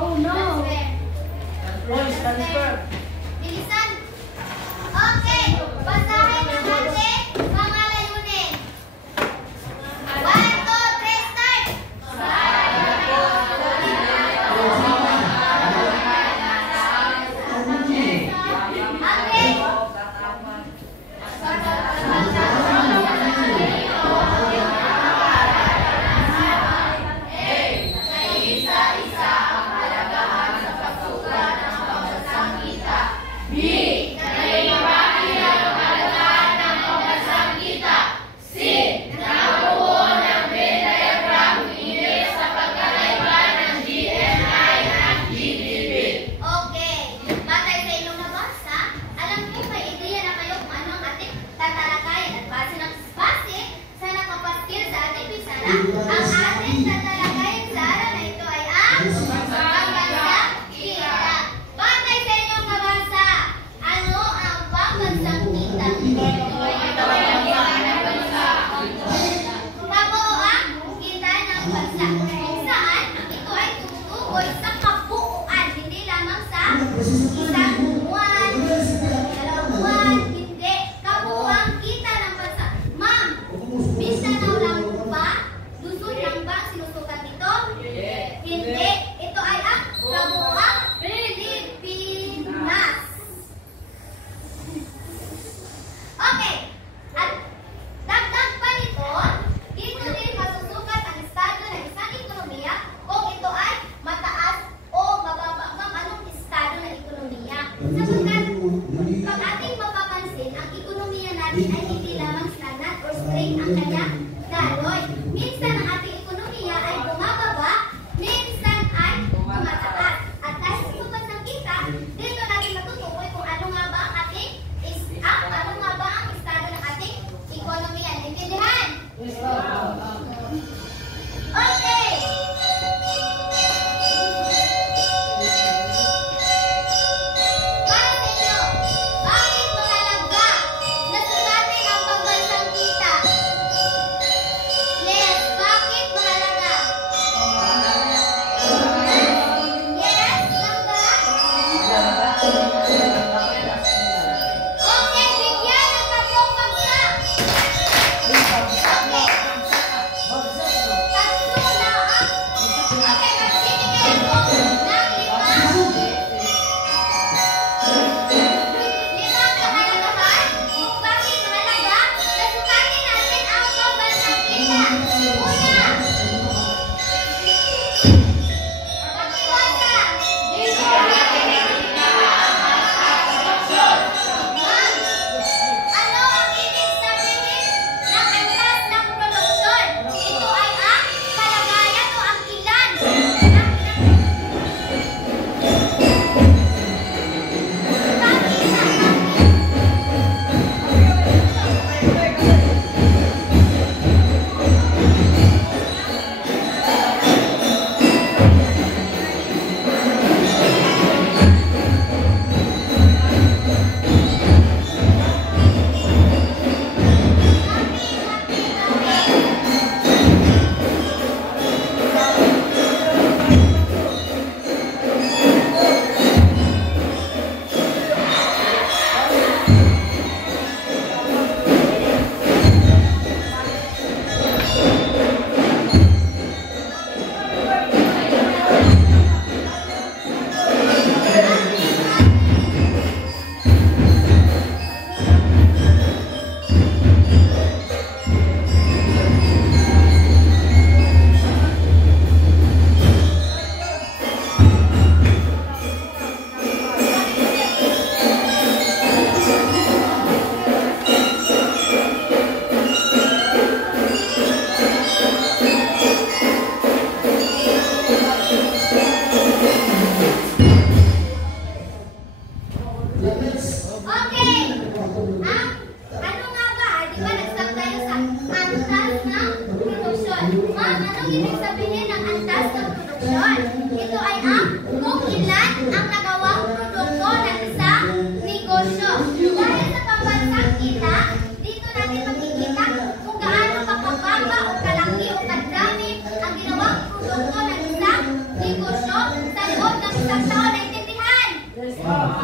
Oh no! Transfer. Bilisan! Okay! Basahin ang ating mga layunin. 1, 2, 3, start! Okay!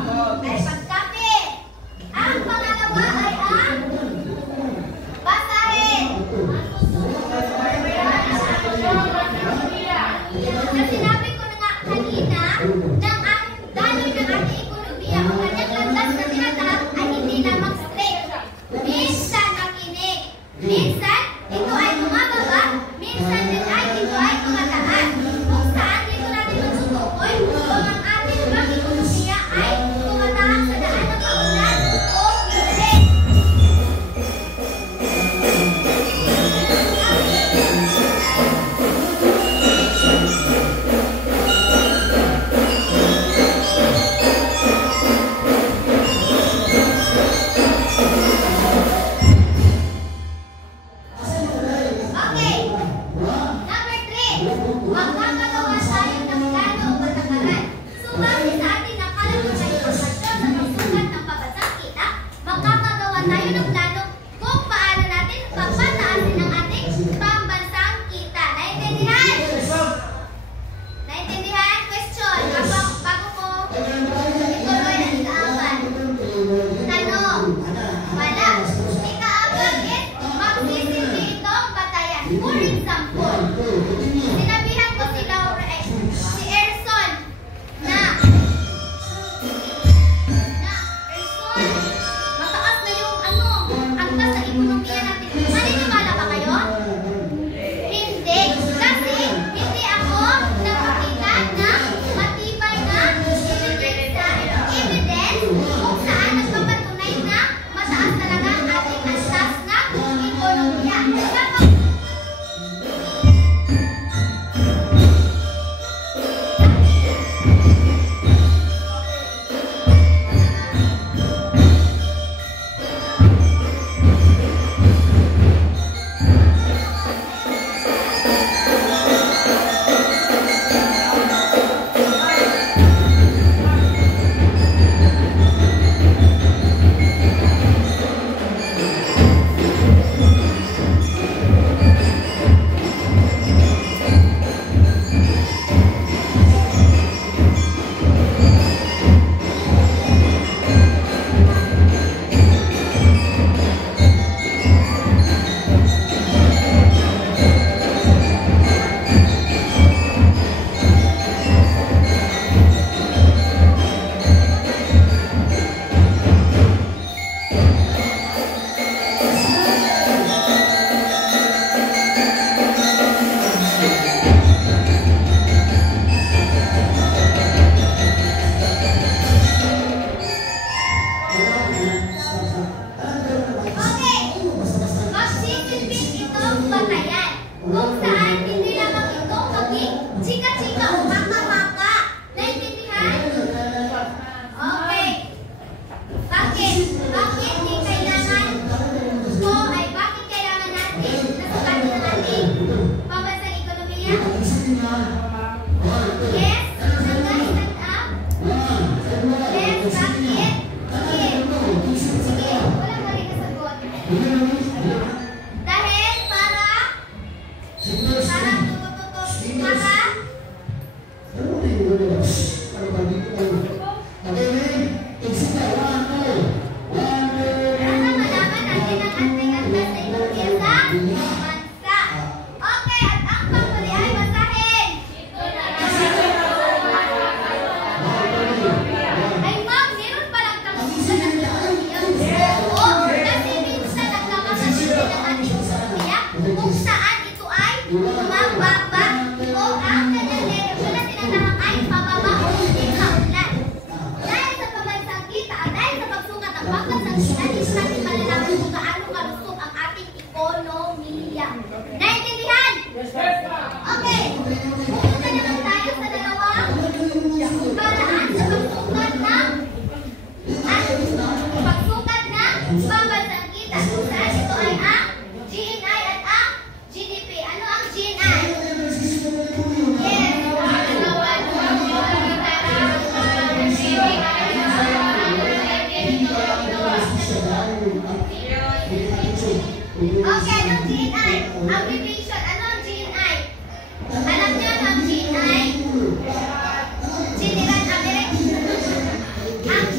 ay pagkape. Ang pangalawa ay ang basahin. Kasi sinabi ko na nga kanina, dahil ng ating ekonomiya, ang kanyang landas na tinatap ay hindi lamang straight. Minsan makinig. Minsan, ito ay bumababa. Minsan din ay ito ay tumataas. Kung saan dito natin matutukoy kung ang ating ekonomiya ay tumataas sa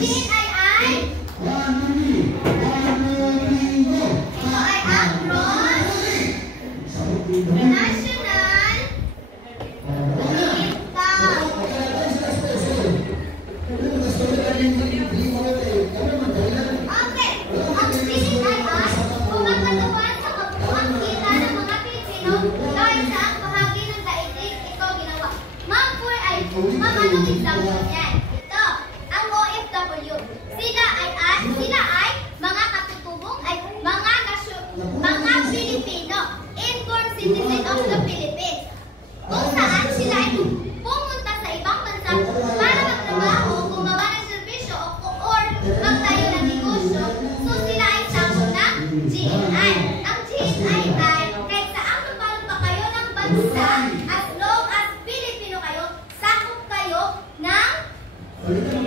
GNI ay ito ay ang gross national anong example yan? Ito, ang OFW. Sila ay mga katutubong, ay mga Pilipino, inborn citizen of the Philippines. Kung saan sila ay pumunta sa ibang bansa para magtrabaho, gumawa ng serbisyo, or magtayo ng negosyo. So sila ay sakop ng GNI. Ang GNI ay kahit saan luparan pa kayo ng bansa, as long as Pilipino kayo, sakop kayo ng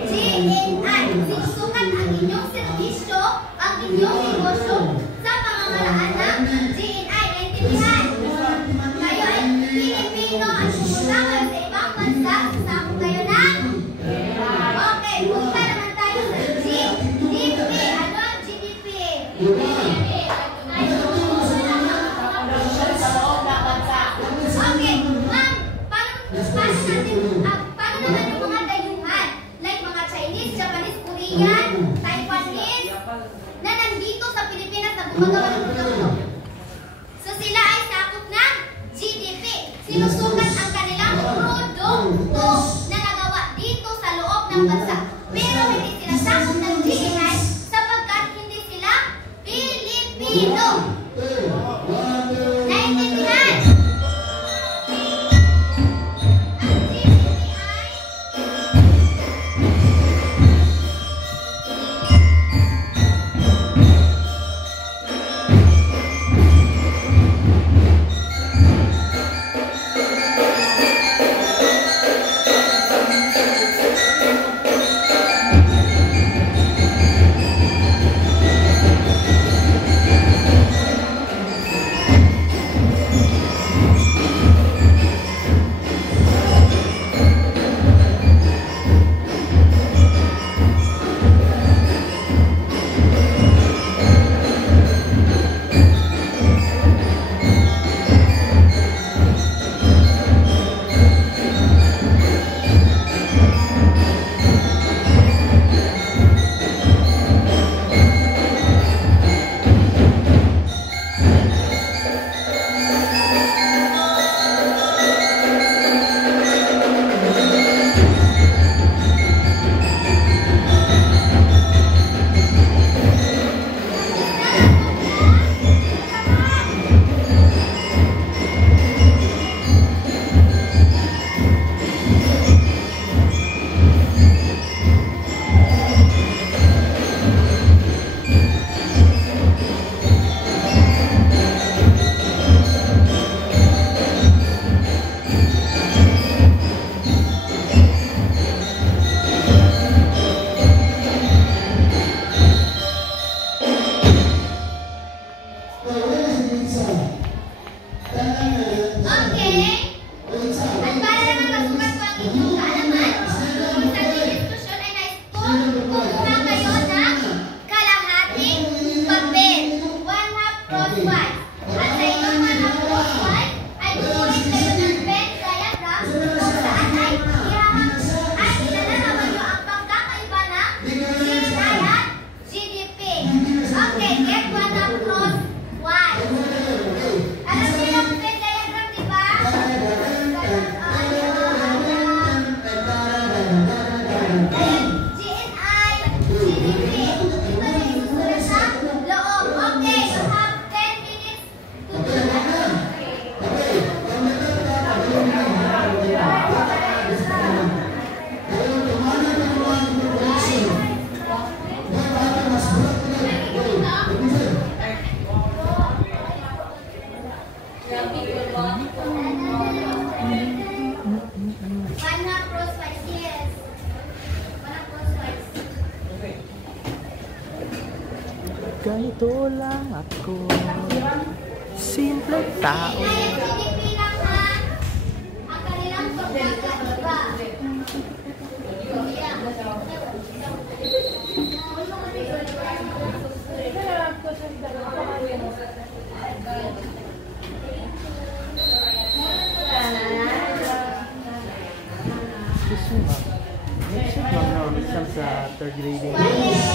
GNI. Sinusukat ang inyong serbisyo, ang inyong negosyo sa pamamaraan ng GNI. Naintindihan? Kayo ay Pilipino at pumunta kayo sa ibang bansa, sakop kayo ng okay, punta naman tayo sa GDP. Ano ang GDP? Okay, ma'am, paano naman yung mga dayuhan? Like mga Chinese, Japanese, Korean, Taiwanese, na nandito sa Pilipinas na gumagawa ng produkto. So sila ay sakop ng GDP. Sinusukat ang kanilang produkto na nagawa dito sa loob ng bansa. Pero hindi sila sakop ng GNI sapagkat hindi sila Pilipino. Naintindihan? Ganito lang ako, simple tao. Ang kanilang pagkakaiba. exam sa third grading. Quiet.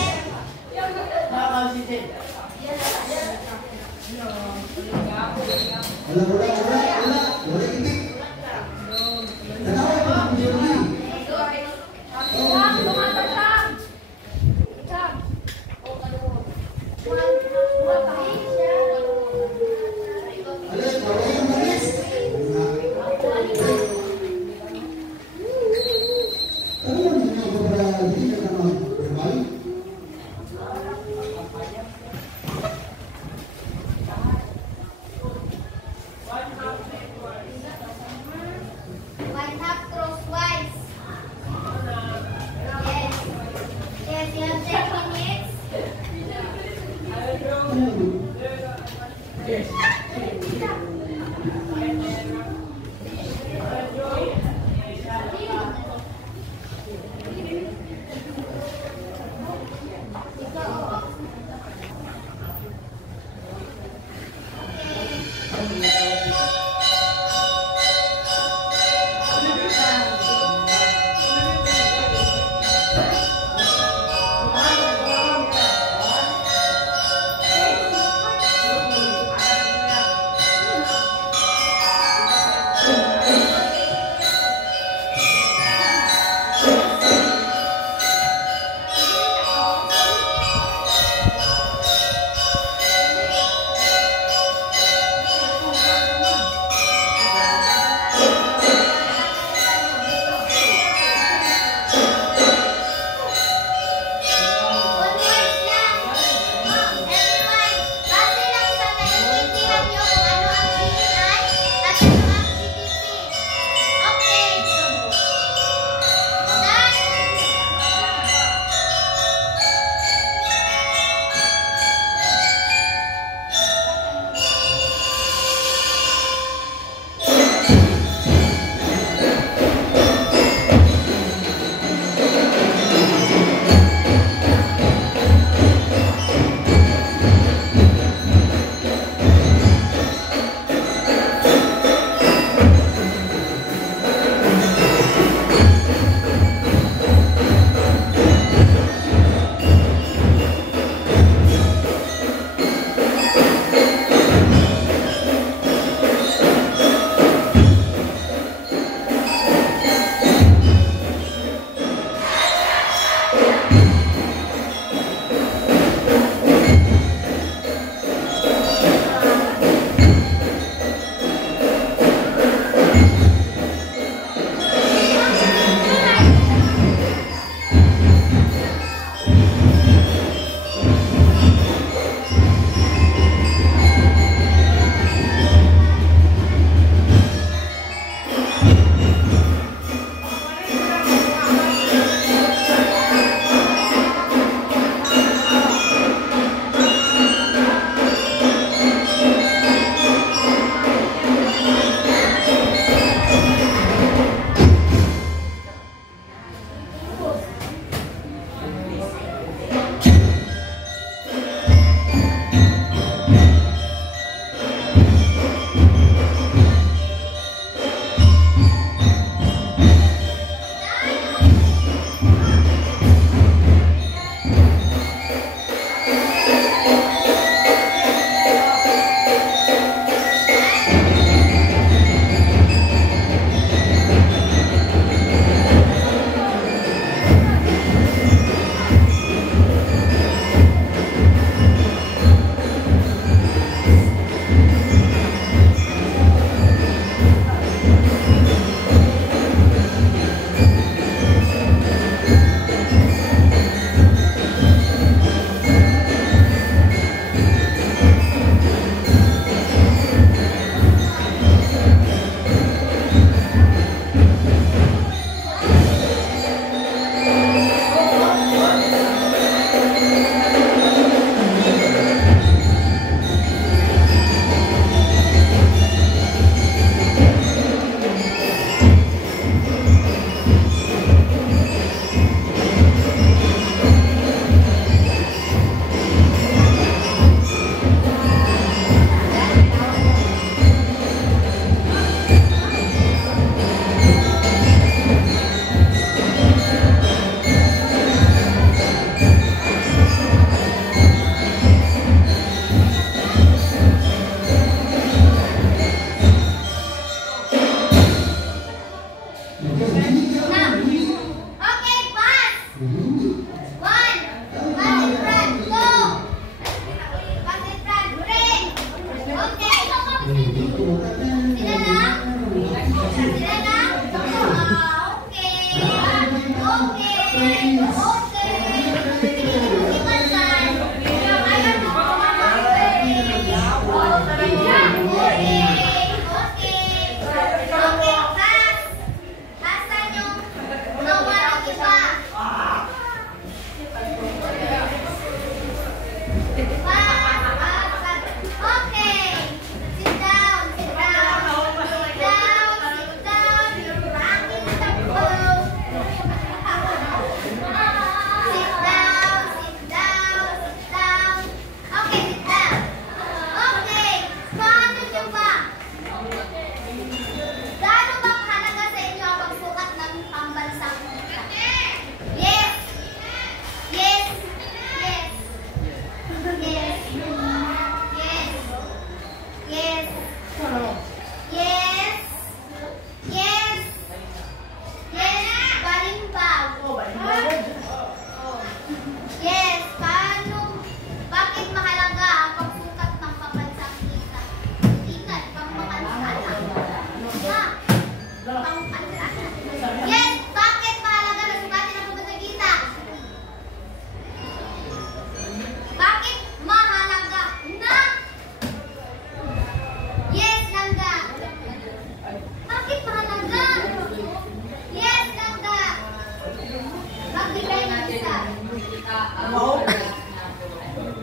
ng isa.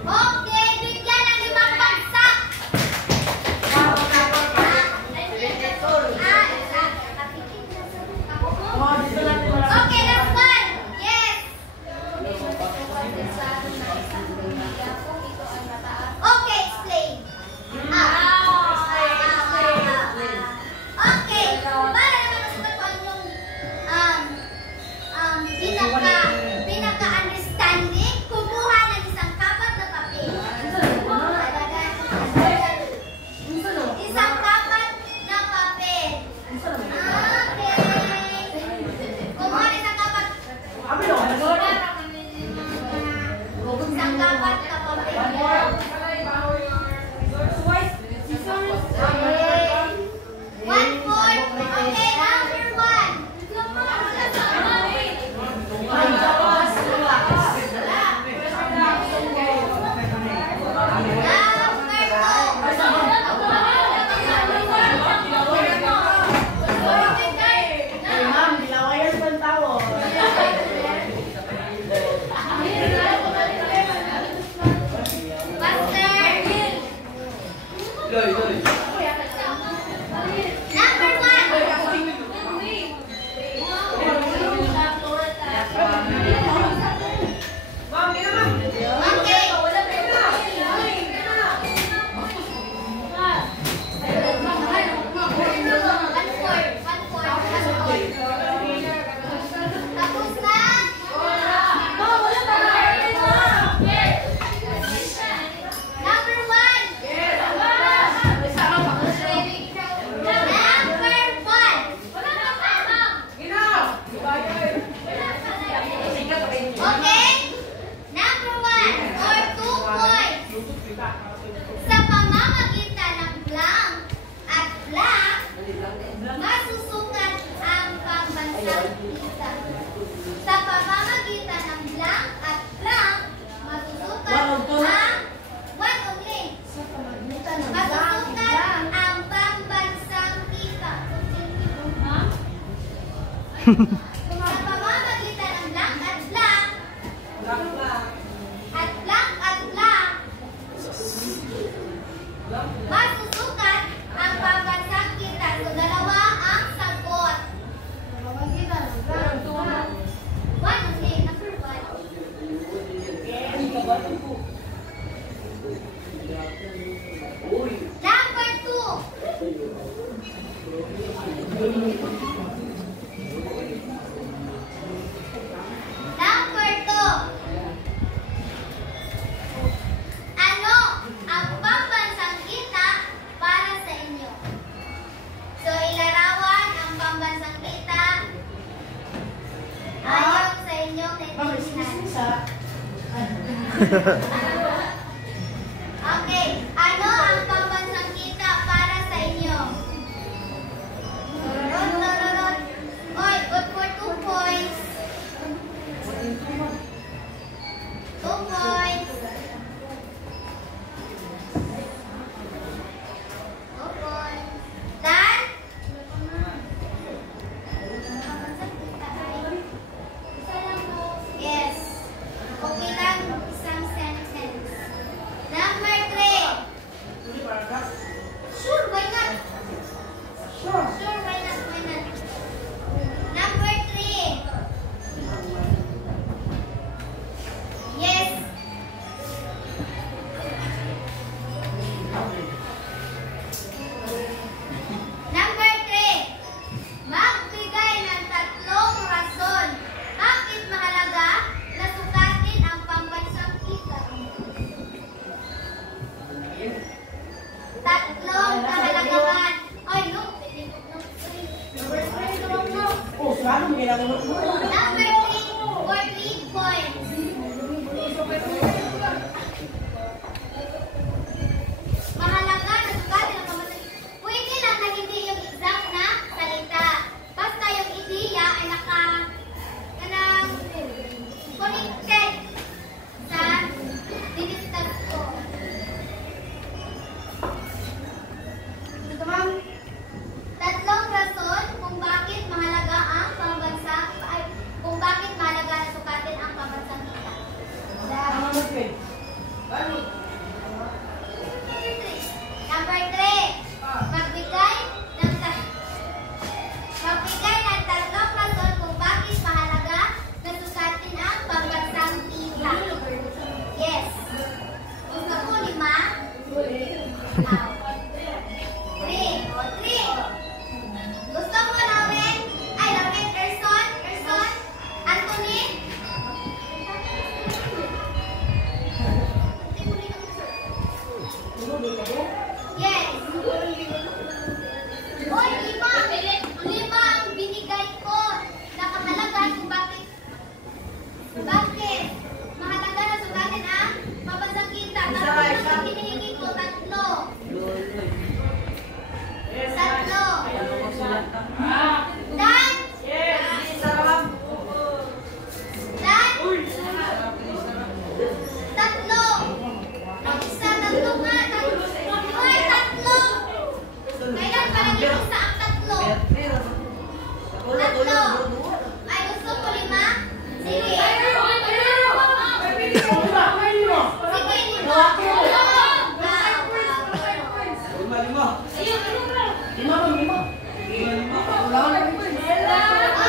Okay, bigyan ng 5 bagsak. Okay, last one. Yes. Okay, explain. Okay, para naman masukat ko yung pinaka-understanding, kumuha ng isang kapat na papel. Isang kapat na papel. Okay. Kumuha ng isang kapat. Isang kapat na papel. Sa pamamagitan ng blank at blank, masusukat ang pambansang kita. So, dalawa ang sagot. One only, number 1. Number 2. Okay, ano ang pambansang kita para sa inyo? Oy, good for 2 points. 2 points. 2 points. Dan? Yes. Okay lang, isang sentence. Number 3. Bakit? Mahalaga na sugatin ang mabasang kita. Tatlo lang ang hinihingi ko. Tatlo. Tatlo. Dan! Dan! Tatlo. Ang isa, tatlo nga. Uy, tatlo. Kailan pa naging isa ang tatlo? Tatlo. Ay, gusto ko 5? Sige. Sige, 5.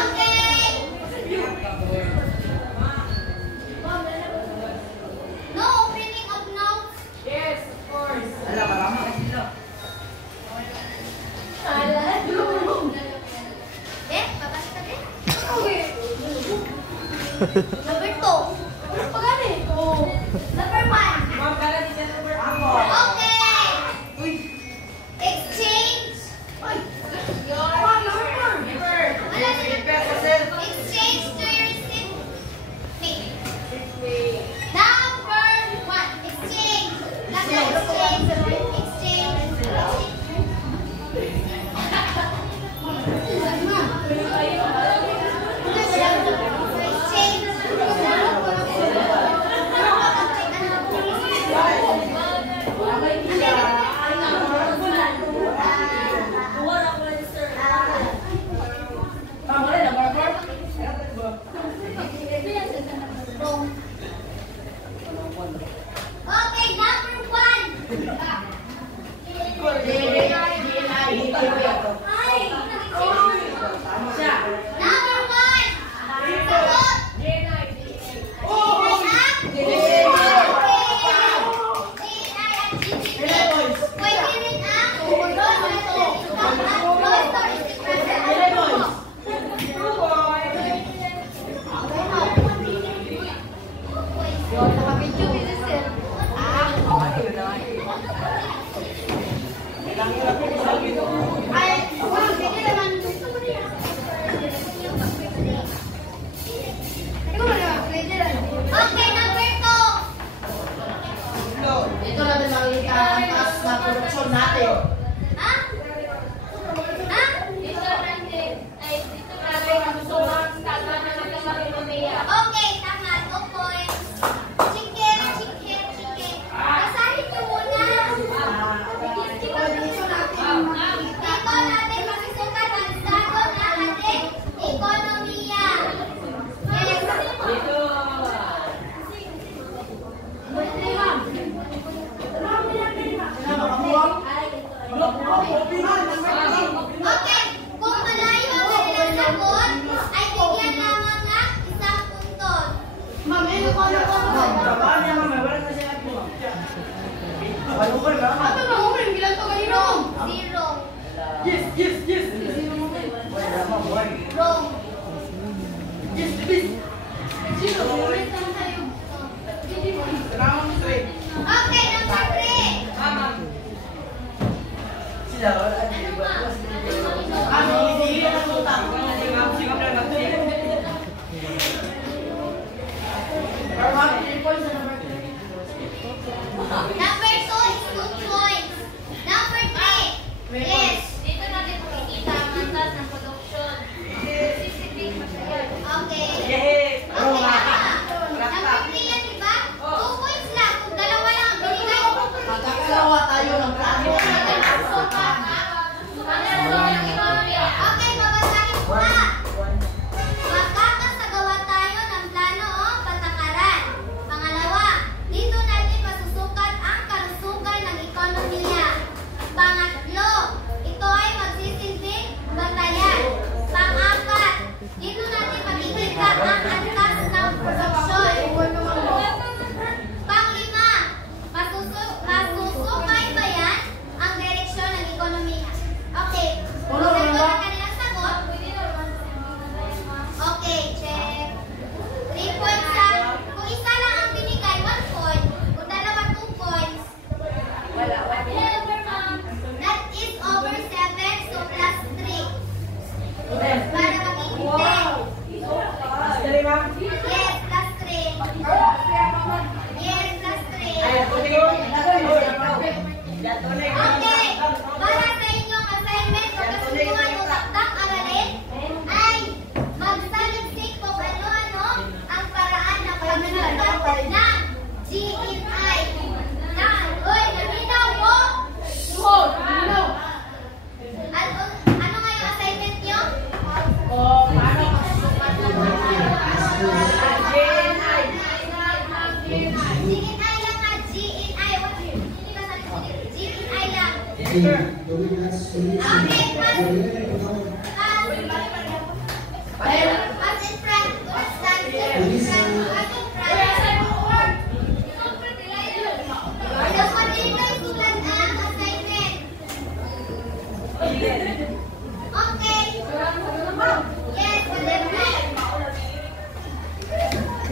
Okay. No opening of notes. Eh, babasa ka din? Number 2. Number 1. Okay. Exchange. Exchange to your seatmate. Number 1. Exchange. Okay, number 1. Number 1. Sagot. Pwede rin ang Okay, number 2. Ito natin makikita ang taas na produksyon natin. Ha? Ha? Okay, tama. 2 points. Chicken. Basahin niyo muna. Dito natin masisukat ang estado ng ating ekonomiya. Yes. Okay, kung malayo ang kanilang sagot, ay bigyan lamang ng 1 puntos. Zero. Wrong. Okay, number 3. Number 2 is 2 points. Number 3. Yes. Dito natin makikita ang antas ng produksyon. Okay. Number 3 yan, diba? 2 points lang. Kung dalawa lang ang binigay. Magkakalawa tayo ng plano. Pass in front. Stand in front. Pass in front. Sa kanila isulat ang assignment. Okay. Yes,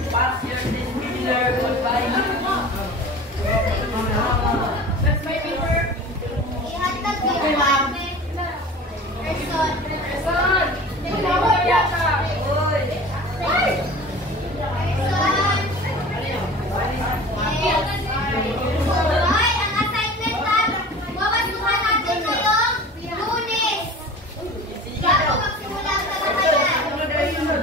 Pass your disciplinary goodbye. That's my paper. ihatag ko yung assignment. Person. Son! Tinawag yata! Uy! Hoy, ang assignment ha, mawasuhan natin ngayong Lunes. Bago magsimula ang talakayan.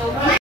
Okay.